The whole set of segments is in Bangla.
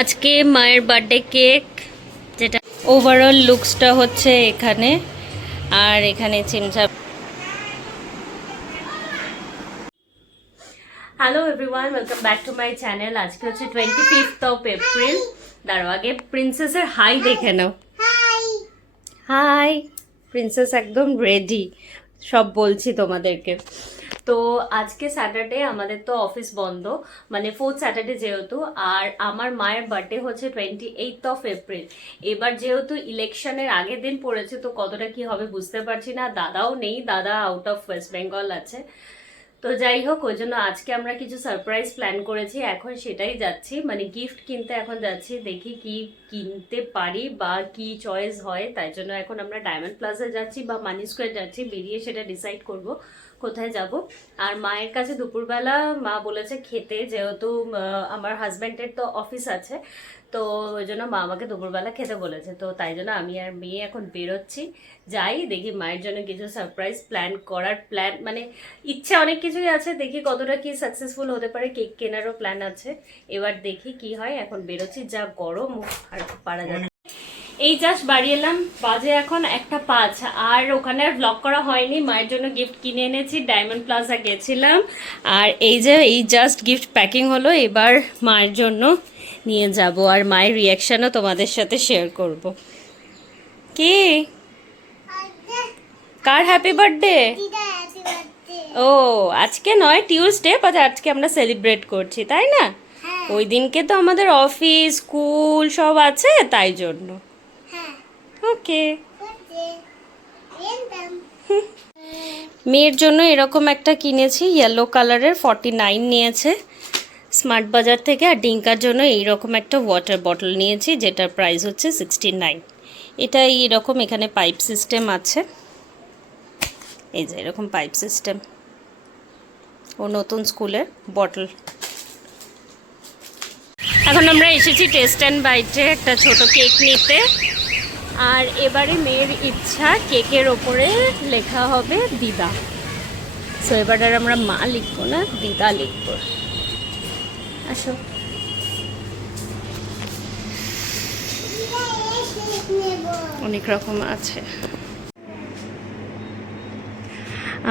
আজকে মায়ের বার্থডে কেক, যেটা ওভারঅল লুকসটা হচ্ছে এখানে, আর এখানে চিমচা। Hello everyone, welcome back to my channel. আজকে হচ্ছে 25th অফ এপ্রিল। দাঁড়াও আগে প্রিন্সেসের হাই দেখে নাও। হাই, প্রিন্সেস একদম রেডি, সব বলছি তোমাদেরকে। তো আজকে স্যাটারডে, আমাদের তো অফিস বন্ধ, মানে 4th স্যাটারডে যেহেতু, আর আমার মায়ের বার্থডে হচ্ছে 28th অফ এপ্রিল। এবার যেহেতু ইলেকশনের আগের দিন পড়েছে, তো কতটা কি হবে বুঝতে পারছি না। দাদাও নেই, দাদা আউট অফ ওয়েস্ট বেঙ্গল আছে। তো যাই হোক, ওই জন্য আজকে আমরা কিছু সারপ্রাইজ প্ল্যান করেছি, এখন সেটাই যাচ্ছি, মানে গিফট কিনতে এখন যাচ্ছি। দেখি কি কিনতে পারি বা কি চয়েস হয়, তাই জন্য এখন আমরা ডায়মন্ড প্লাজা যাচ্ছি বা মানি স্কোয়ার যাচ্ছি, বেরিয়ে সেটা ডিসাইড করব কোথায় যাব। আর মায়ের কাছে দুপুরবেলা মা বলেছে খেতে, যেহেতু আমার হাজব্যান্ডের তো অফিস আছে, তো ওই জন্য মা আমাকে দুপুরবেলা খেতে বলেছে। তো তাই জন্য আমি আর মেয়ে এখন বেরোচ্ছি, যাই দেখি মায়ের জন্য কিছু সারপ্রাইজ প্ল্যান মানে ইচ্ছে অনেক কিছুই আছে, দেখি কতটা কি সাকসেসফুল হতে পারে। কেক কেনারও প্ল্যান আছে, এবার দেখি কি হয়। এখন বেরোচ্ছি, যা গরম আর পারা যাবে। এই জাস্ট বাড়ি এলাম, বাজে এখন 1:05, আর ওখানে আর ব্লগ করা হয়নি। মায়ের জন্য গিফট কিনে এনেছি, ডায়মন্ড প্লাজা গেছিলাম, আর এই জাস্ট গিফট প্যাকিং হলো, এবার মায়ের জন্য নিয়ে যাব, আর মায়ের রিয়াকশনও তোমাদের সাথে শেয়ার করব। কি কার হ্যাপি বার্থডে? ও আজকে নয়, টিউসডে, বাট আজকে আমরা সেলিব্রেট করছি, তাই না? ওই দিনকে তো আমাদের অফিস স্কুল সব আছে, তাই জন্য। ওকে। মেয়ের জন্য এরকম একটা কিনেছি, ইয়েলো কালারের, 49 নিয়েছে স্মার্ট বাজার থেকে। আর ডিঙ্কার জন্য এইরকম একটা ওয়াটার বটল নিয়েছি, যেটার প্রাইস হচ্ছে 69। এটা এইরকম, এখানে পাইপ সিস্টেম আছে, এই যে এরকম পাইপ সিস্টেম। ও নতুন স্কুলের বটল। এখন আমরা এসেছি টেস্ট অ্যান্ড বাইটে একটা ছোট কেক নিতে, আর এবারে মেয়ের ইচ্ছা কেকের ওপরে লেখা হবে দিদা। সো এবার আর আমরা মা লিখবো না, দিদা লিখবো। আসো। অনেক রকম আছে।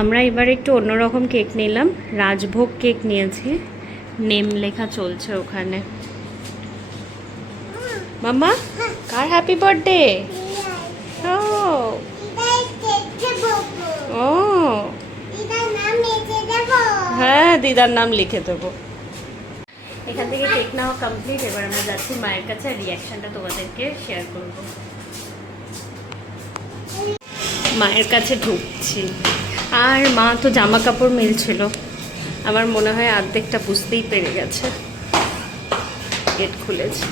আমরা এবার একটু অন্যরকম কেক নিলাম, রাজভোগ কেক নিয়েছি, নেম লেখা চলছে ওখানে। মাম্মা, কার হ্যাপি বার্থডে? ও হ্যাঁ, দিদার নাম লিখে দেবো। এখান থেকে কেক নেওয়া কমপ্লিট, এবার আমরা যাচ্ছি মায়ের কাছে, রিয়াকশনটা তোমাদেরকে শেয়ার করব। মায়ের কাছে ঢুকছি, আর মা তো জামা কাপড় মিলছিল, আমার মনে হয় অর্ধেকটা বুঝতেই পেরে গেছে। গেট খুলেছে।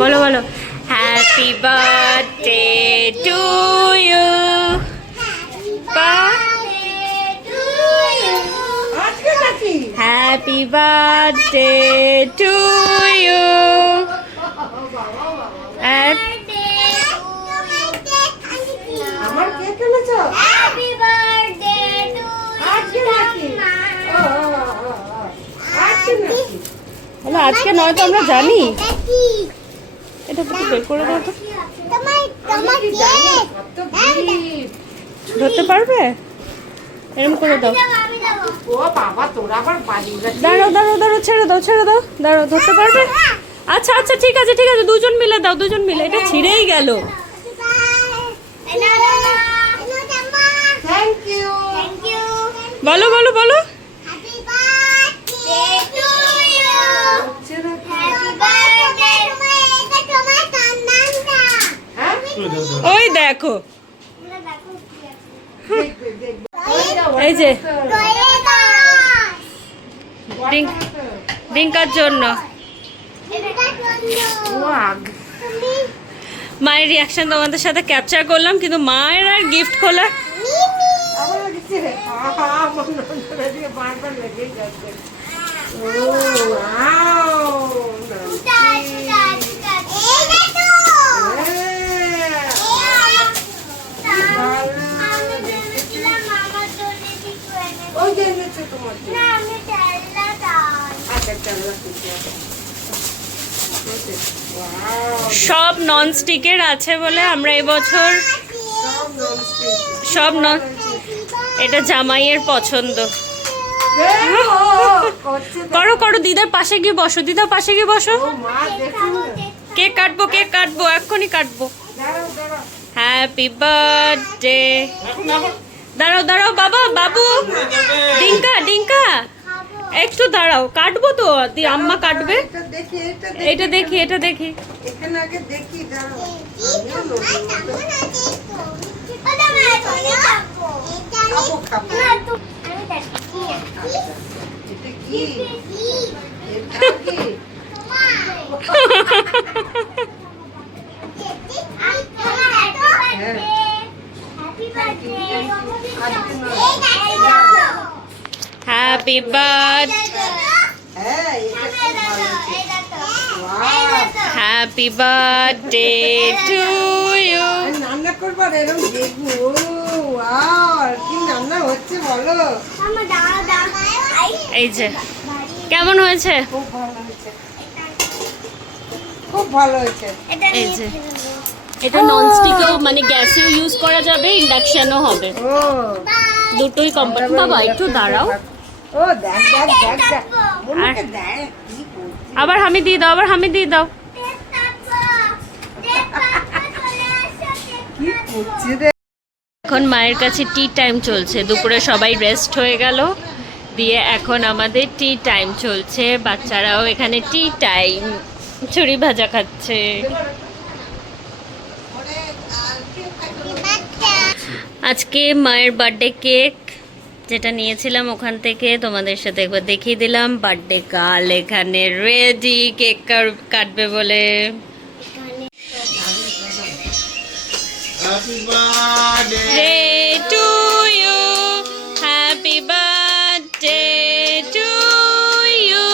বলো বলো, happy birthday to you. Happy birthday to you. আজকে নয় তো আমরা জানি। এটা বের করে দাও তো, ধরতে পারবে? এরকম করে দাও। দাঁড়াও দাঁড়াও দাঁড়াও, ছেড়ে দাও ছেড়ে দাও, দাঁড়াও, ধরতে পারবে? আচ্ছা আচ্ছা, ঠিক আছে ঠিক আছে, দুজন মিলে দাও, দুজন মিলে। এটা ছিঁড়েই গেল। বলো বলো বলো। ওই দেখো, এই যে ডিঙ্কার জন্য। মায়ের রিয়াকশন তোমাদের সাথে ক্যাপচার করলাম, কিন্তু মায়ের আর গিফট খোলা। ওই যে তোমার সব নন স্টিকের আছে বলে আমরা এবছর সব নন, এটা জামাইয়ের পছন্দ। করো করো, দিদার পাশে গিয়ে বসো, দিদার পাশে গিয়ে বসো। কেক কাটবো, কেক কাটবো, এক্ষুনি কাটবো। Happy birthday. দাঁড়াও দাঁড়াও বাবা, বাবু, ডিঙ্কা ডিঙ্কা একটু দাঁড়াও, কাটবো তো, আম্মা কাটবে। এটা দেখি, এটা দেখি। Happy birthday, happy birthday to you. রান্না করবার এরকম দেখবো, কি রান্না হচ্ছে বলো। এই যে কেমন হয়েছে? খুব ভালো হয়েছে, খুব ভালো হয়েছে। এই যে এটা ননস্টিকও মানে গ্যাসেও ইউজ করা যাবে, ইন্ডাকশনও হবে, ও দুটোই কোম্পানি। বাবা একটু দাঁড়াও। ও দেখ দেখ দেখ দেখ, মনুকে দেখ কি করছে। আবার হামি দিয়ে দাও, আবার হামি দিয়ে দাও। কি করছে রে। এখন মায়ের কাছে টি টাইম চলছে, দুপুরে সবাই রেস্ট হয়ে গেল, দিয়ে এখন আমাদের টি টাইম চলছে। বাচ্চারাও এখানে টি টাইম ছুরি ভাজা খাচ্ছে। আজকে মায়ের বার্থডে কেক যেটা নিয়েছিলাম ওখান থেকে তোমাদের সাথে একবার দেখিয়ে দিলাম। বার্থডে গার্ল এখানে রেডি কেক কাটবে বলে। Happy birthday Day to you, happy birthday to you,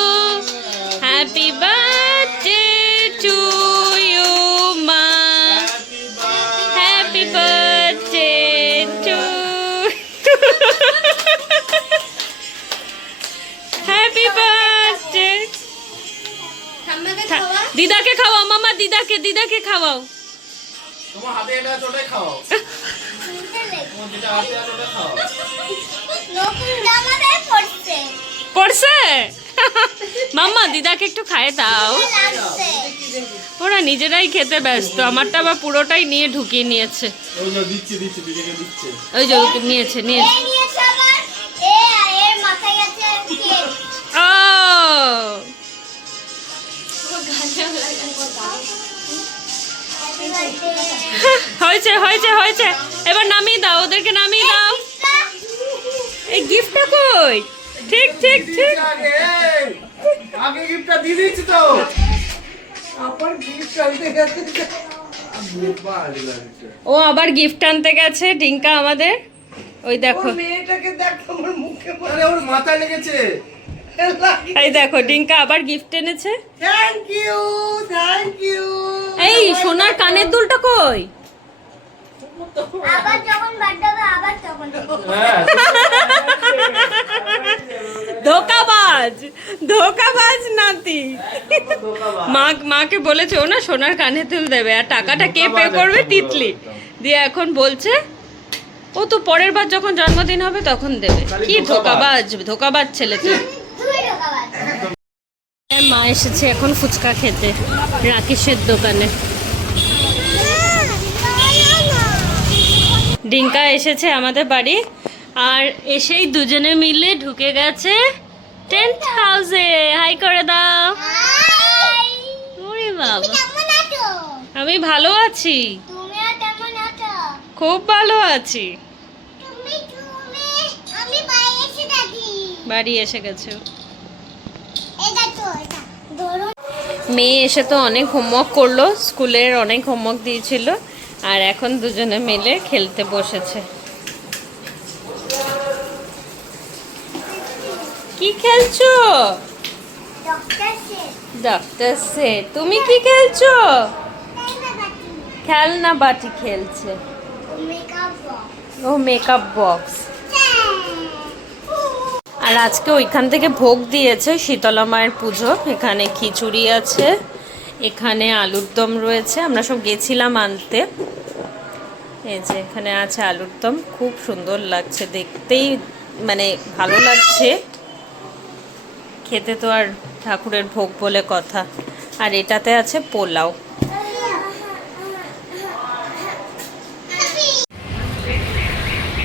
happy birthday to you, ma, happy birthday to happy birthday. দিদাকে খাওয়াও মামা, দিদাকে খাওয়াও। তোমার হাতে এটা চটে খাও, তোমার যেটা হাতে আছে ওটা খাও। পড়ছে মাম্মা, দিদাকে একটু খায় দাও। ওরা নিজেরাই খেতে ব্যস্ত, আমারটা আবার পুরোটাই নিয়ে ঢুকিয়ে নিয়েছে। ওই যে দিচ্ছে দিচ্ছে দিদিকে দিচ্ছে। ওই যে নিয়েছে নিয়েছে। ও হয়েছে হয়েছে হয়েছে, এবার নামিয়ে দাও, ওদেরকে নামিয়ে দাও। এই গিফটটা কই? ঠিক ঠিক ঠিক, আগে আগে গিফটটা দিয়ে দিচ্ছি তো। আবার গিফট আনতে গেছে। ও আবার গিফট আনতে গেছে ডিঙ্কা আমাদের। ওই দেখো, ওর মেয়েটাকে দেখ, আমার মুখে আরে ওর মাথায় লেগেছে। এই দেখো ডিঙ্কা আবার গিফট এনেছে। Thank you, thank you. এই সোনার কানের দুলটা কই? আবার যখন বার্থডে হবে আবার তখন হ্যাঁ ধোকাবাজ, ধোকাবাজ নাতি। মাকে বলেছে ও না সোনার কানে দুল দেবে, আর টাকাটা কে পে করবে? তিতলি। দিয়ে এখন বলছে ও তো পরের বার যখন জন্মদিন হবে তখন দেবে। কি ধোকাবাজ, ধোকাবাজ ছেলে তো। তুই ঢোকাবাজ। মা এসেছে এখন ফুচকা খেতে রাকেশের দোকানে। ডিঙ্কা এসেছে আমাদের বাড়ি, আর এসেই দুজনে মিলে ঢুকে গেছে টেন্ট হাউসে। হাই করে দাও। হাই। ওরে বাবা, কেমন আছো? আমি ভালো আছি, তুমিও কেমন আছো? খুব ভালো আছি। আমি বাইরে এসে থাকি। বাড়ি এসে গেছে। এটা তো এটা ধরো। মেয়ে এসে তো অনেক হোমওয়ার্ক করলো, স্কুলের অনেক হোমওয়ার্ক দিয়েছিল, আর এখন দুজনে মিলে খেলতে বসেছে। কি খেলছো? Doctor set. Doctor set. তুমি কি খেলছো? তাইনা বাটি। খেলনা বাটি খেলছে। Makeup box. ও মেকআপ বক্স। আর আজকে ওইখান থেকে ভোগ দিয়েছে শীতলা মায়ের পুজো। এখানে খিচুড়ি আছে, এখানে আলুর দম রয়েছে, আমরা সব গেছিলাম আনতে। এই যে এখানে আছে আলুর দম, খুব সুন্দর লাগছে দেখতেই, মানে ভালো লাগছে খেতে, তো আর ঠাকুরের ভোগ বলে কথা। আর এটাতে আছে পোলাও।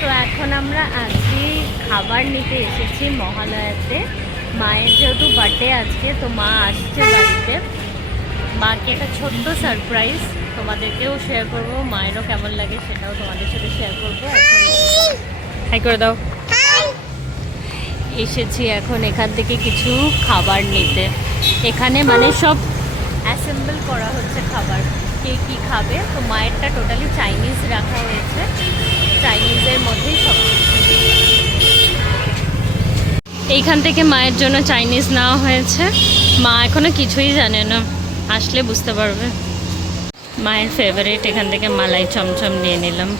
তো এখন আমরা আজকে খাবার নিতে এসেছি মহালয়াতে। মায়ের যেহেতু বার্থডে আজকে, তো মা আসছে বাড়িতে। মাকে একটা ছোট্ট সারপ্রাইজ তোমাদেরকেও শেয়ার করবো, মায়েরও কেমন লাগে সেটাও তোমাদের সাথে শেয়ার করবো। এখন হাই করে দাও। এসেছি এখন এখান থেকে কিছু খাবার নিতে। এখানে মানে সব অ্যাসেম্বল করা হচ্ছে খাবার, কে কী খাবে। তো মায়েরটা টোটালি চাইনিজ রাখা হয়েছে, চাইনিজের মধ্যেই সব কিছু। এইখান থেকে মায়ের জন্য চাইনিজ নেওয়া হয়েছে। মা এখনো কিছুই জানে না, আসলে বুঝতে পারবে। মায়ের ফেভারিট এখান থেকে মালাই চমচম নিয়ে নিলাম।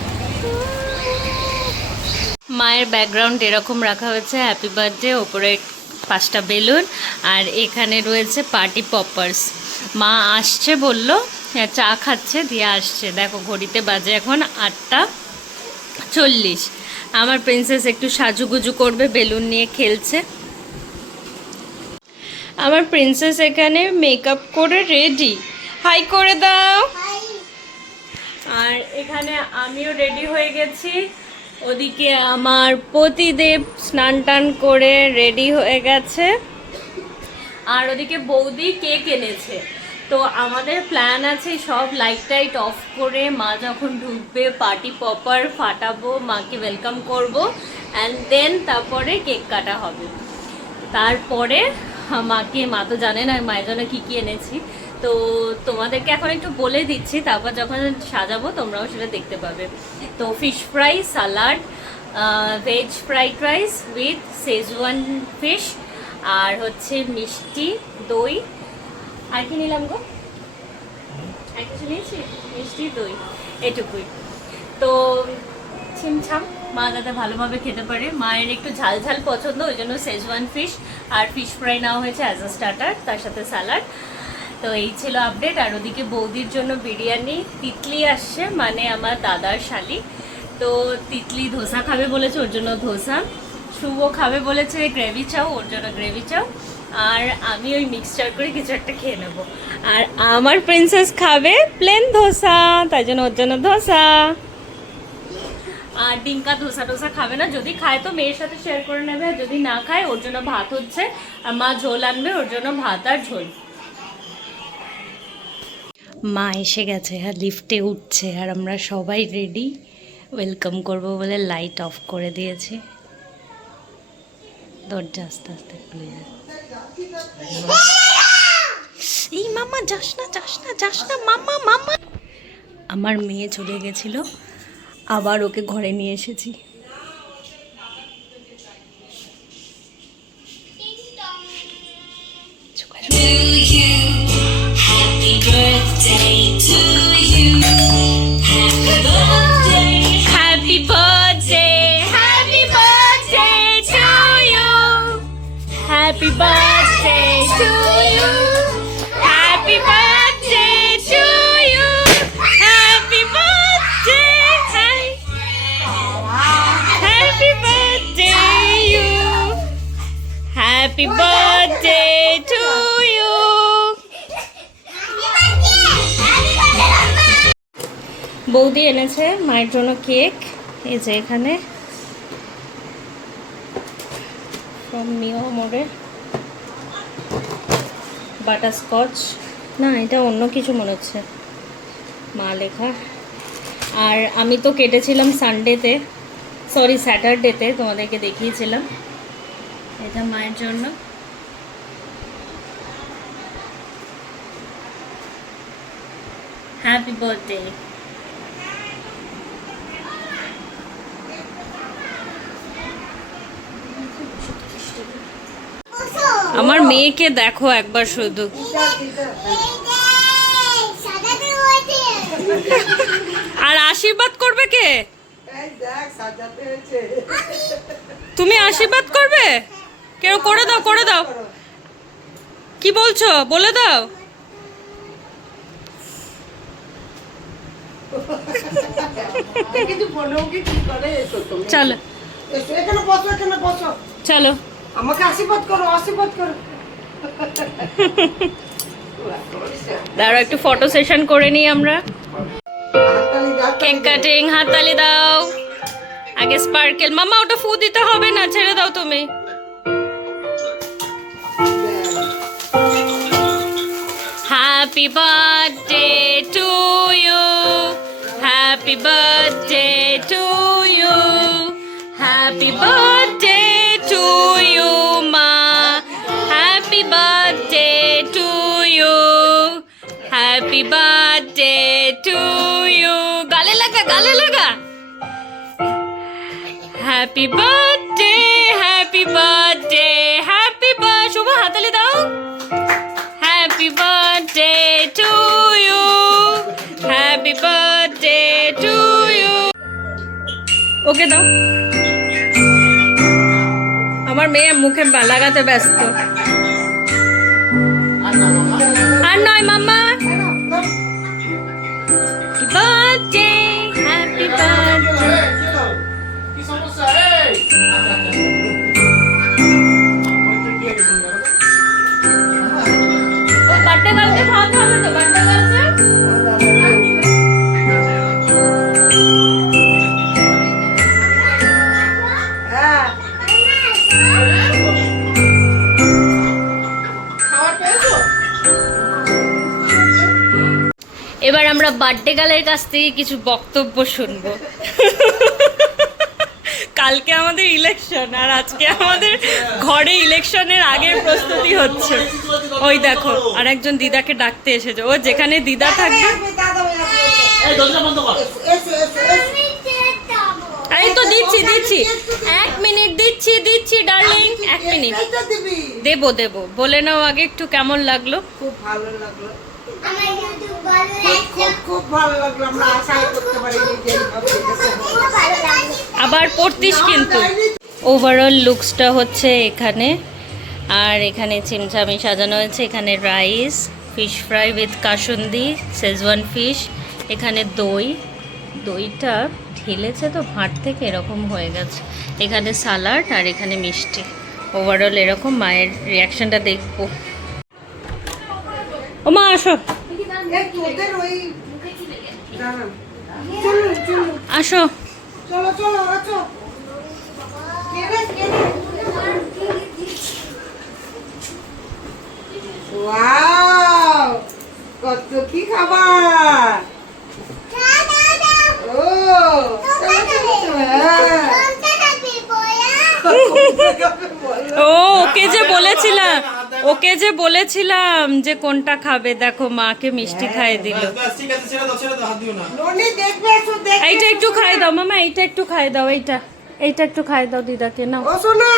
মায়ের ব্যাকগ্রাউন্ড এরকম রাখা হয়েছে, হ্যাপি বার্থডে, ওপরে 5টা বেলুন, আর এখানে রয়েছে পার্টি পপার্স। মা আসছে বললো, চা খাচ্ছে দিয়ে আসছে। দেখো ঘড়িতে বাজে এখন 8:40। আমার প্রিন্সেস একটু সাজুগুজু করবে, বেলুন নিয়ে খেলছে। আমার প্রিন্সেস এখানে মেকআপ করে রেডি, হাই করে দাও। আর এখানে আমিও রেডি হয়ে গেছি। ওদিকে আমার পতিদেব স্নান টান করে রেডি হয়ে গেছে, আর ওদিকে বৌদি কেক এনেছে। তো আমাদের প্ল্যান আছে সব লাইট টাইট অফ করে মা যখন ঢুকবে পার্টি পপার ফাটাবো, মাকে ওয়েলকাম করব, অ্যান্ড দেন তারপরে কেক কাটা হবে। তারপরে মাকে, মা তো জানে না মায়ের জন্য কী কী এনেছি, তো তোমাদেরকে এখন একটু বলে দিচ্ছি, তারপর যখন সাজাবো তোমরাও সেটা দেখতে পাবে। তো fish fry, salad, veg fried rice with Schezwan fish, আর হচ্ছে মিষ্টি, দই। আর কি নিলাম গো? আর কিছু নিয়েছি? মিষ্টি, দই, এটুকুই। তো ছিমছাম, মা যাতে ভালোভাবে খেতে পারে। মায়ের একটু ঝাল ঝাল পছন্দ, ওই জন্য শেজওয়ান ফিশ আর ফিশ ফ্রাই নেওয়া হয়েছে অ্যাজ আ স্টার্টার, তার সাথে স্যালাড। তো এই ছিল আপডেট। আর ওদিকে বৌদির জন্য বিরিয়ানি, তিতলি আসছে, মানে আমার দাদার শালি। তো তিতলি ধোসা খাবে বলেছে, ওর জন্য ধোসা। শুভ খাবে বলেছে গ্রেভি চাও, ওর জন্য গ্রেভি চাও। আর আমি ওই মিক্সচার করে কিছু একটা খেয়ে নেব। আর আমার প্রিন্সেস খাবে প্লেন ধোসা, তাই জন্য ওর জন্য ধোসা। আর ডিঙ্কা ধোসা টোসা খাবে না, যদি খায় তো মেয়ের সাথে শেয়ার করে নেবে, আর যদি না খায় ওর জন্য ভাত হচ্ছে, আর মা ঝোল আনবে, ওর জন্য ভাত আর ঝোল। মা এসে গেছে আর লিফটে উঠছে, আর আমরা সবাই রেডি ওয়েলকাম করব বলে লাইট অফ করে দিয়েছি। দরজা আস্তে আস্তে খুলে যাচ্ছে। এই মামা যাস না, যাস না, যাস না মামা, মামা। আমার মেয়ে চলে গেছিল, আবার ওকে ঘরে নিয়ে এসেছি। Happy birthday to you. Happy birthday. Happy birthday, happy birthday to you. Happy birthday to you. Happy birthday to you. Happy birthday. Happy birthday you. Happy birthday to you. বৌদি এনেছে মায়ের জন্য কেক, এই যে এখানে ফ্রম মিও মোড়ে, বাটারস্কচ, না এটা অন্য কিছু মনে হচ্ছে, মা লেখা। আর আমি তো কেটেছিলাম সানডেতে, সরি স্যাটারডেতে, তোমাদেরকে দেখিয়েছিলাম। এটা মায়ের জন্য। Happy birthday. আমার মেয়েকে দেখো একবার শুধু, আর আশীর্বাদ করবে কে? এই দেখ সাজাতে হয়েছে। তুমি আশীর্বাদ করবে? কেউ করে দাও, করে দাও। কি বলছো বলে দাও। কিছু বলেও কি কি করে? এসো তুমি। চলো এসো, এখানে বসো, এখানে বসো। চলো। আমাকে আশীর্বাদ করো, আশীর্বাদ করো। দাঁড়াও একটু ফটো সেশন করে নিই আমরা। হাততালি দাও, কেক কাটিং, হাততালি দাও। আগে স্পার্কেল। মামা ওটা ফু দিতে হবে না, ছেড়ে দাও তুমি। Happy birthday to you, happy birthday to you, happy birthday to you মা, happy birthday to you, happy birthday to you. গালে লাগা, গালে লাগা। Happy birthday, happy birthday, happy birthday. শুভ হাতালি দাও। Happy birthday to you, happy birthday to you. ওকে দাও। আমার মেয়ে মুখে লাগাতে ব্যস্ত। আর না মামা আর নয় মাম্মা। Happy birthday, happy birthday. কি সমস্যা? এই আচ্ছা আচ্ছা বার্থডে গার্লকে খাওয়াতে হবে তো, বার্থডে গার্লকে। হ্যাঁ, খাবার পেয়েছো? এবার আমরা বার্থডে গার্লের কাছ থেকে কিছু বক্তব্য শুনবো। কালকে আমাদের ইলেকশন আর আজকে আমাদের ঘরে ইলেকশনের আগের প্রস্তুতি হচ্ছে। ওই দেখো আর একজন দিদাকে ডাকতে এসেছে। ও যেখানে দিদা থাকবে। আমি দাদা হয়ে যাবো। এই দরজা বন্ধ কর। এসো, এসো, এসো। এই তো দিচ্ছি দিচ্ছি, 1 মিনিট দিচ্ছি দিচ্ছি ডার্লিং, 1 মিনিট। এইটা দিবি। দেবো দেবো, বলে নাও আগে একটু কেমন লাগলো। খুব ভালো লাগলো, আমার ইউটিউব ভালো খুব লাগছে, খুব খুব ভালো লাগলো। আমরা আশাই করতে পারিনি যে এইভাবে এটা হবে। খুব ভালো লাগছে। আবার পড়তিস কিন্তু। ওভারঅল লুকসটা হচ্ছে এখানে। আর এখানে চিমচামি সাজানো হয়েছে। এখানে rice, fish fry with kasundi, schezwan fish. এখানে দই, দইটা ঢেলেছে তো ভাঁড় থেকে এরকম হয়ে গেছে। এখানে সালাড আর এখানে মিষ্টি। ওভারঅল এরকম। মায়ের রিয়াকশনটা দেখবো। ও মা আসো, এই তোদের ওই দাঁড়ান। চলো, চলো, আসো। চলো, চলো, আছো। কে রে, কে রে? ওয়াও, কত কি খাবার! ও, হ্যাঁ। ও ওকে যে বলেছিলাম, ওকে যে বলেছিলাম যে কোনটা খাবে, দেখো মাকে মিষ্টি খাইয়ে দিল। ব্যাস, ব্যাস, ঠিক আছে, ছেড়ে দাও, হাত দিও না। ননি দেখবে, এসো, দেখবে। এইটা একটু খাই দাও মামা, এইটা একটু খাই দাও। এইটা একটু খাই দাও দিদাকে। নাও। ও সোনা,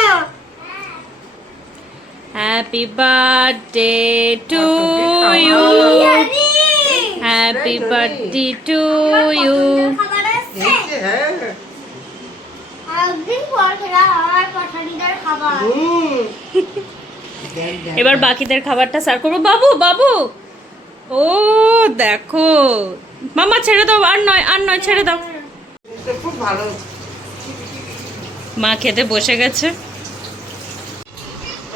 happy birthday to you, happy birthday to you. খাবার আসছে? এই যে, হ্যাঁ। একদিন পর খেলাম আমার পছন্দের খাবার। এবার বাকিদের খাবারটা সার্ভ করবো। বাবু বাবু, ও দেখো মামা ছেড়ে দাও। আর নয়, আর নয়, ছেড়ে দাও। এটা খুব ভালো। মা খেতে বসে গেছে।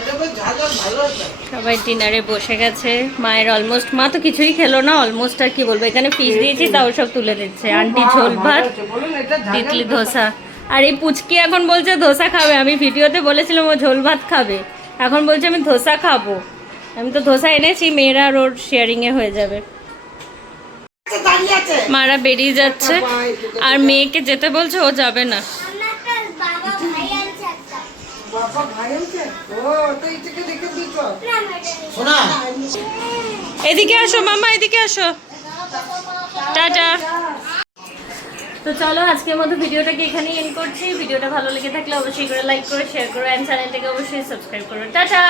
এটা বেশ ঝাল ঝাল ভালো আছে। সবাই ডিনারে বসে গেছে। মায়ের অলমোস্ট, মা তো কিছুই খেলো না অলমোস্ট। আর কি বলবো, এখানে ফিশ দিয়েছি তাও সব তুলে দিচ্ছে। আন্টি ঝোল ভাত, বলুন, এটা ঝাল ঝাল ইডলি, ধোসা। আর এই পুচকি এখন বলছে ধোসা খাবে। আমি ভিডিওতে বলেছিলাম ও ঝোল ভাত খাবে, এখন বলছে আমি ধোসা খাবো। আমি তো ধোসা এনেছি, মেয়েরা আর ওর শেয়ারিংয়ে হয়ে যাবে। আছে, দাঁড়িয়ে আছে। মারা বেরিয়ে যাচ্ছে আর মেয়েকে যেতে বলছে, ও যাবে না। আমার একটা বাবা ভাই আনছে একটা। বাবা ভাই আছে। ও, তো এটাকে রেখে দিছো। না, আমার এটা নেই। শোনা, এদিকে আসো মামা, এদিকে আসো। টাটা। তো চলো আজকের মতো ভিডিওটাকে এখানেই এন্ড করছি। ভিডিওটা ভালো লেগে থাকলে অবশ্যই করে লাইক করো, শেয়ার করো, এন্ড চ্যানেলটাকে অবশ্যই সাবস্ক্রাইব করো। টাটা।